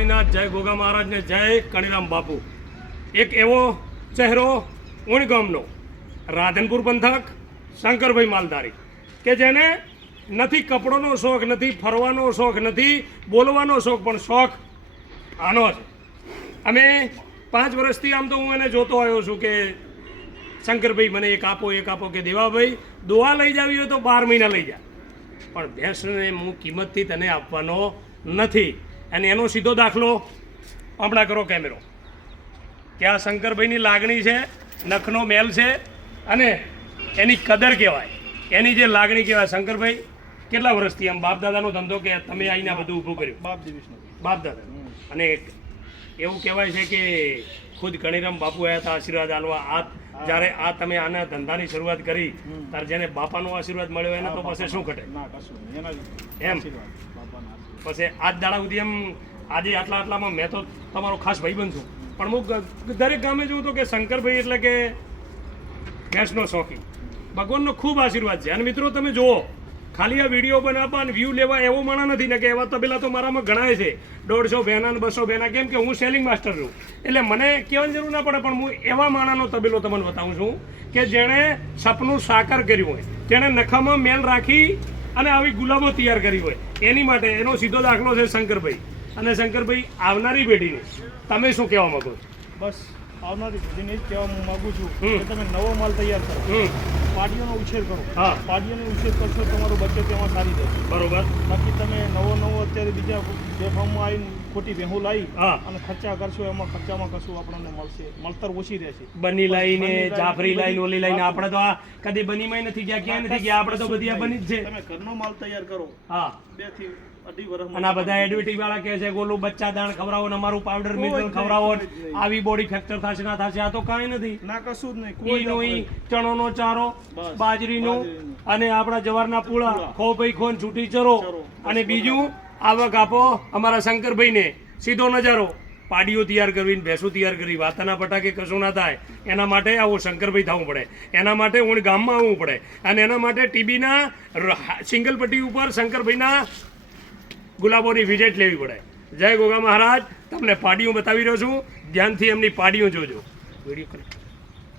કાળીનાથ, જય ગોગા મહારાજ ને જય કણીરામ બાપુ. એક એવો ચહેરો ઊણ ગામનો રાધનપુર પંથક શંકરભાઈ માલધારી કે જેને નથી કપડોનો શોખ, નથી ફરવાનો શોખ, નથી બોલવાનો શોખ, પણ શોખ આનો છે. અમે 5 વર્ષથી આમ તો હું એને જોતો આવ્યો છું કે શંકરભાઈ મને એક આપો કે દેવાભાઈ દોવા લઈ જાવી હોય તો 12 મહિના લઈ જા, પણ ભેંસને હું કિંમતથી તને આપવાનો નથી. અને એનો સીધો દાખલો હમણાં કરો કેમેરો કે આ શંકરભાઈની લાગણી છે, નખનો મેલ છે અને એની કદર કહેવાય, એની જે લાગણી કહેવાય. શંકરભાઈ કેટલા વર્ષથી આમ બાપ દાદાનો ધંધો કે તમે આઈને બધું ઊભું કર્યું? બાપ દાદા. અને એવું કહેવાય છે કે ખુદ કણીરામ બાપુ આવ્યા હતા આશીર્વાદ આલવા. આ જ્યારે આ તમે આના ધંધાની શરૂઆત કરી ત્યારે જેને બાપાનો આશીર્વાદ મળ્યો એને તો પછી શું ઘટે એમ. પછી આજ દાડા સુધી એમ આજે આટલામાં મેં તો તમારો ખાસ ભાઈબંધ છું, પણ હું દરેક ગામે જોઉં તો કે શંકરભાઈ એટલે કે ભેંસનો શોખીન. ભગવાનનો ખૂબ આશીર્વાદ છે. અને મિત્રો તમે જુઓ, ખાલી આ વિડીયો બનાવવા અને વ્યૂ લેવા એવો માણા નથી ને કે એવા તબેલા તો મારામાં ઘણાય છે, 150 ભેના ને 200 ભેના. કેમ કે હું સેલિંગ માસ્ટર છું એટલે મને કહેવાની જરૂર ના પડે, પણ હું એવા માણાનો તબેલો તમને બતાવું છું કે જેણે સપનું સાકાર કર્યું હોય, જેણે નખામાં મેલ રાખી અને આવી ગુલાબો તૈયાર કરી હોય. એની માટે એનો સીધો દાખલો છે શંકરભાઈ. અને શંકરભાઈ આવનારી પેઢીને તમે શું કહેવા માંગો છો? બસ આવનારી પેઢીને જ કહેવા હું માગું છું કે તમે નવો માલ તૈયાર કરો, પાડીઓનો ઉછેર કરો. હા, પાડીઓનો ઉછેર કરશો તમારું બચત એમાં સારી રહેશે. બરોબર. બાકી તમે નવો અત્યારે બીજા બેફામમાં આવીને ખોટી ભેહું લાવી અને ખર્ચા કરશો, એમાં ખર્ચામાં કશું આપણને મળશે, મળતર ઓછી રહેશે. બની લાઈને જાફરી લાઈને ઓલી લાઈને આપણે તો આ કદી બનીમાં નથી ગયા, ક્યાં નથી ગયા, આપણે તો બધી આ બની જ છે. તમે ઘરનો માલ તૈયાર કરો. હા, 2 થી 2.5 વર્ષ. અને આ બધા એડવર્ટાઇઝ વાળા કહે છે ગોલું બચ્ચા દાણ ખવડાવો ને અમારું પાવડર મિનરલ ખવડાવો, આવી બોડી ફ્રેક્ચર થશે ના થશે. આ તો કાંઈ નથી, ના કશું જ નહીં. કોઈ ચણોનો ચારો, બાજરીનો અને આપણા જવારના પૂળા ખો ભાઈ ખોન છૂટી ચરો. અને બીજું આવક આપો અમારા શંકરભાઈને. સીધો નજારો, પાડીઓ તૈયાર કરવી, ભેંસો તૈયાર કરવી, વાતાના પટાકે કશું ના થાય એના માટે આવો શંકરભાઈ થવું પડે. એના માટે હું ગામમાં આવવું પડે. અને એના માટે ટીબીના સિંગલ પટ્ટી ઉપર શંકરભાઈના ગુલાબોની વિઝિટ લેવી પડે. જય ગોગા મહારાજ. તમને પાડીઓ બતાવી રહ્યો છું, ધ્યાનથી એમની પાડીઓ જોજો. વિડીયો